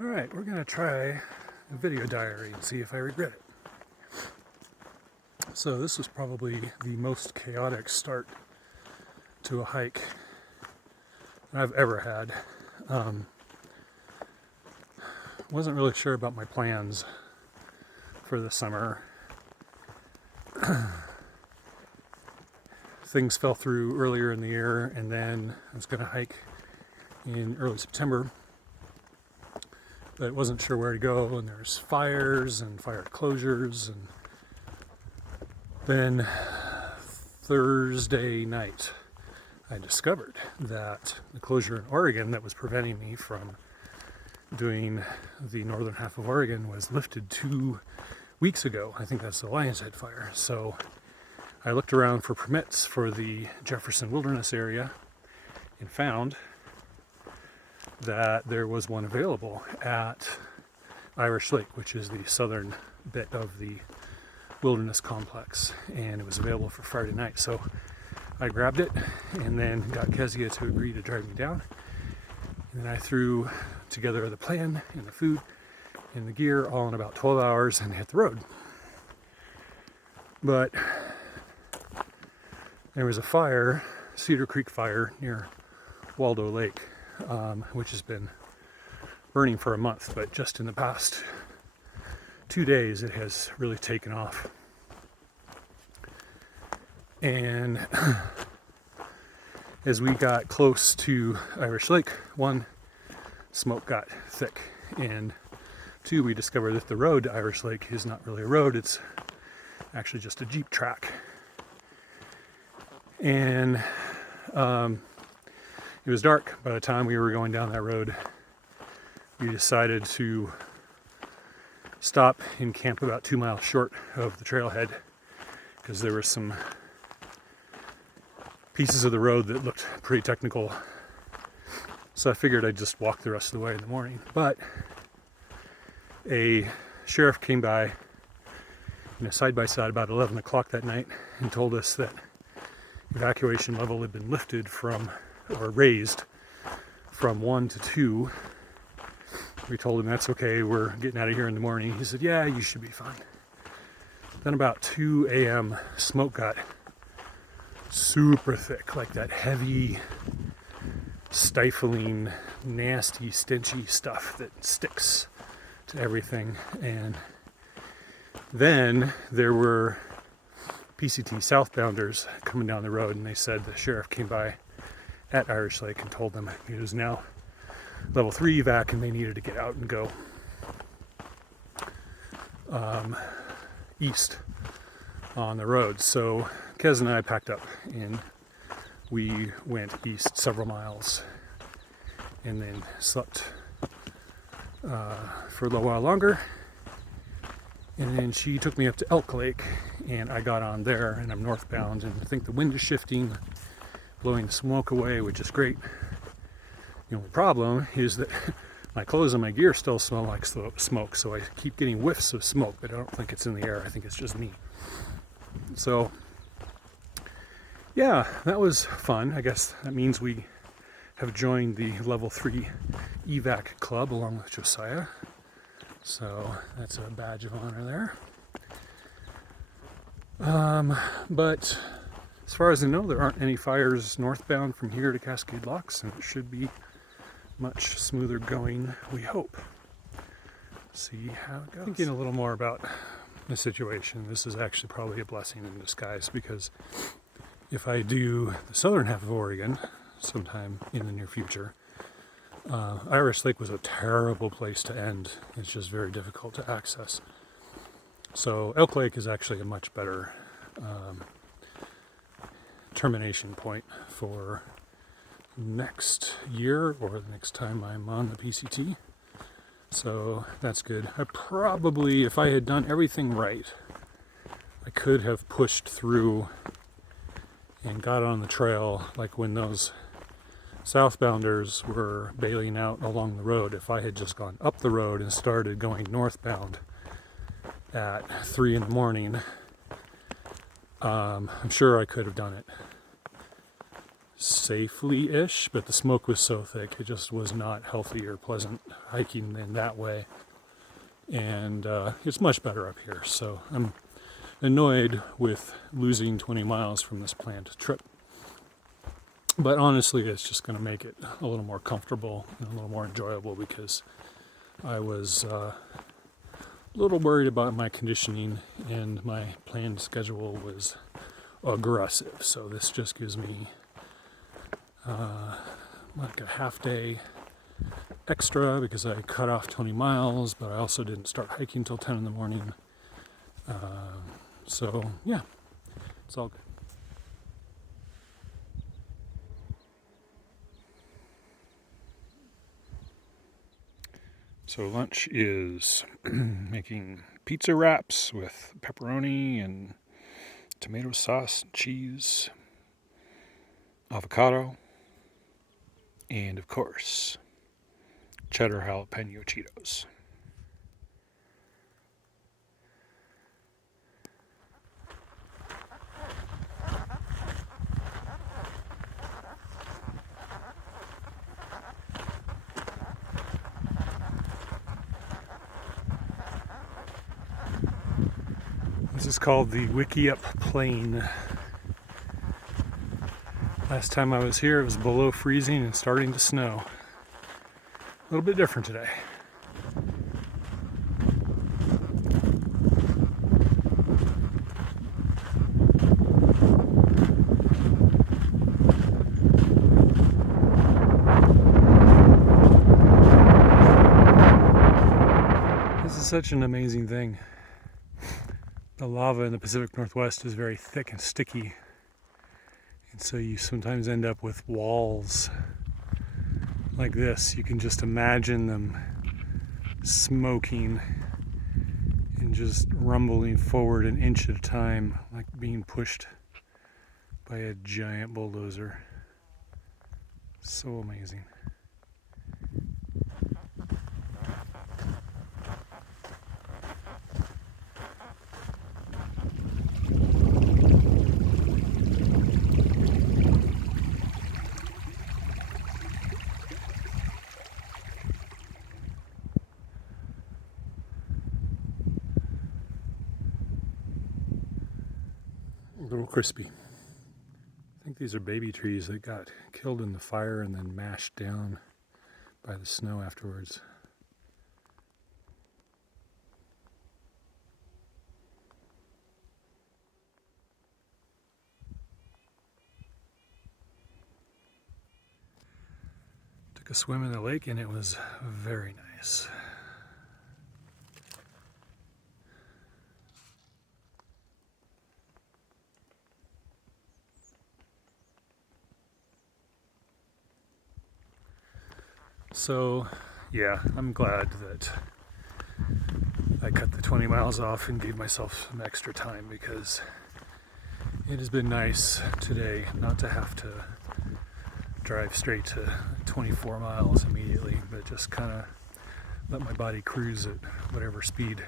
Alright, we're going to try a video diary and see if I regret it. So this was probably the most chaotic start to a hike I've ever had. Wasn't really sure about my plans for the summer. Things fell through earlier in the year, and then I was going to hike in early September, but wasn't sure where to go, and there's fires and fire closures. And then Thursday night I discovered that the closure in Oregon that was preventing me from doing the northern half of Oregon was lifted 2 weeks ago. I think that's the Lion's Head fire. So I looked around for permits for the Jefferson Wilderness area and found that there was one available at Irish Lake, which is the southern bit of the wilderness complex, and it was available for Friday night. So I grabbed it and then got Kezia to agree to drive me down, and then I threw together the plan and the food and the gear all in about 12 hours and hit the road. But there was a fire, Cedar Creek fire, near Waldo Lake, which has been burning for a month, but just in the past 2 days it has really taken off. And as we got close to Irish Lake, one, smoke got thick, and two, we discovered that the road to Irish Lake is not really a road, it's actually just a Jeep track. And it was dark by the time we were going down that road. We decided to stop and camp about 2 miles short of the trailhead because there were some pieces of the road that looked pretty technical. So I figured I'd just walk the rest of the way in the morning. But a sheriff came by in a side-by-side about 11 o'clock that night and told us that evacuation level had been lifted from, or raised from 1 to 2. We told him that's okay, we're getting out of here in the morning. He said, yeah, you should be fine. Then about 2 a.m. smoke got super thick, like that heavy, stifling, nasty, stinchy stuff that sticks to everything. And then there were PCT southbounders coming down the road, and they said the sheriff came by at Irish Lake and told them it was now level 3 evac and they needed to get out and go east on the road. So Kez and I packed up and we went east several miles and then slept for a little while longer. And then she took me up to Elk Lake, and I got on there, and I'm northbound, and I think the wind is shifting, blowing the smoke away, which is great. The only problem is that my clothes and my gear still smell like smoke, so I keep getting whiffs of smoke, but I don't think it's in the air. I think it's just me. So, yeah, that was fun. I guess that means we have joined the level 3 evac club along with Josiah. So that's a badge of honor there. But as far as I know, there aren't any fires northbound from here to Cascade Locks, and it should be much smoother going, we hope. See how it goes. Thinking a little more about the situation, this is actually probably a blessing in disguise, because if I do the southern half of Oregon sometime in the near future, Irish Lake was a terrible place to end. It's just very difficult to access. So Elk Lake is actually a much better termination point for next year or the next time I'm on the PCT. So that's good. I probably, if I had done everything right, I could have pushed through and got on the trail like when those southbounders were bailing out along the road. If I had just gone up the road and started going northbound at 3 in the morning, I'm sure I could have done it. safely-ish, but the smoke was so thick it just was not healthy or pleasant hiking in that way. And it's much better up here, so I'm annoyed with losing 20 miles from this planned trip. But honestly, it's just going to make it a little more comfortable and a little more enjoyable, because I was a little worried about my conditioning, and my planned schedule was aggressive. So this just gives me like a half day extra, because I cut off 20 miles, but I also didn't start hiking till 10 in the morning. So yeah, it's all good. So lunch is making pizza wraps with pepperoni and tomato sauce, cheese, avocado, and of course, cheddar jalapeno Cheetos. This is called the Wiki Up Plain. Last time I was here, it was below freezing and starting to snow. A little bit different today. This is such an amazing thing. The lava in the Pacific Northwest is very thick and sticky, and so you sometimes end up with walls like this. You can just imagine them smoking and just rumbling forward an inch at a time, like being pushed by a giant bulldozer. So amazing. A little crispy. I think these are baby trees that got killed in the fire and then mashed down by the snow afterwards. Took a swim in the lake and it was very nice. So, yeah, I'm glad that I cut the 20 miles off and gave myself some extra time, because it has been nice today not to have to drive straight to 24 miles immediately, but just kind of let my body cruise at whatever speed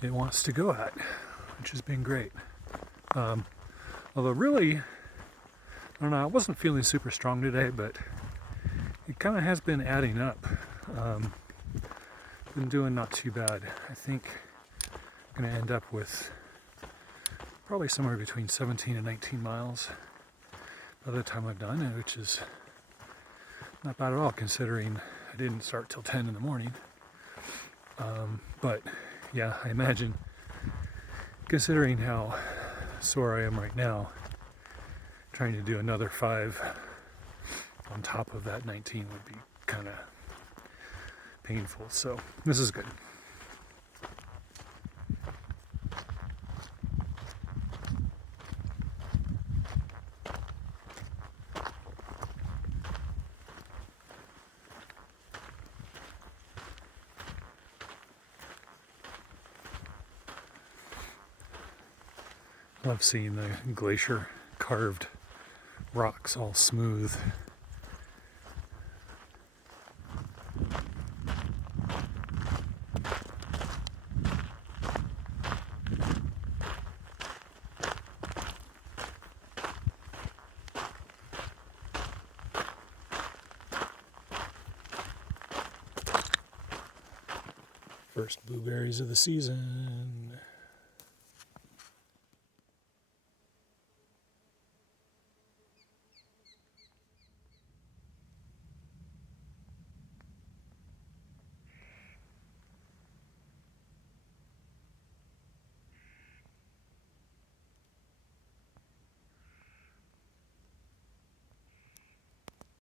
it wants to go at, which has been great. Although really, I don't know, I wasn't feeling super strong today, but it kind of has been adding up. Been doing not too bad. I think I'm going to end up with probably somewhere between 17 and 19 miles by the time I've done it, which is not bad at all, considering I didn't start till 10 in the morning. But yeah, I imagine, considering how sore I am right now, trying to do another 5 on top of that 19 would be kind of painful. So this is good. Love seeing the glacier carved rocks all smooth. First blueberries of the season.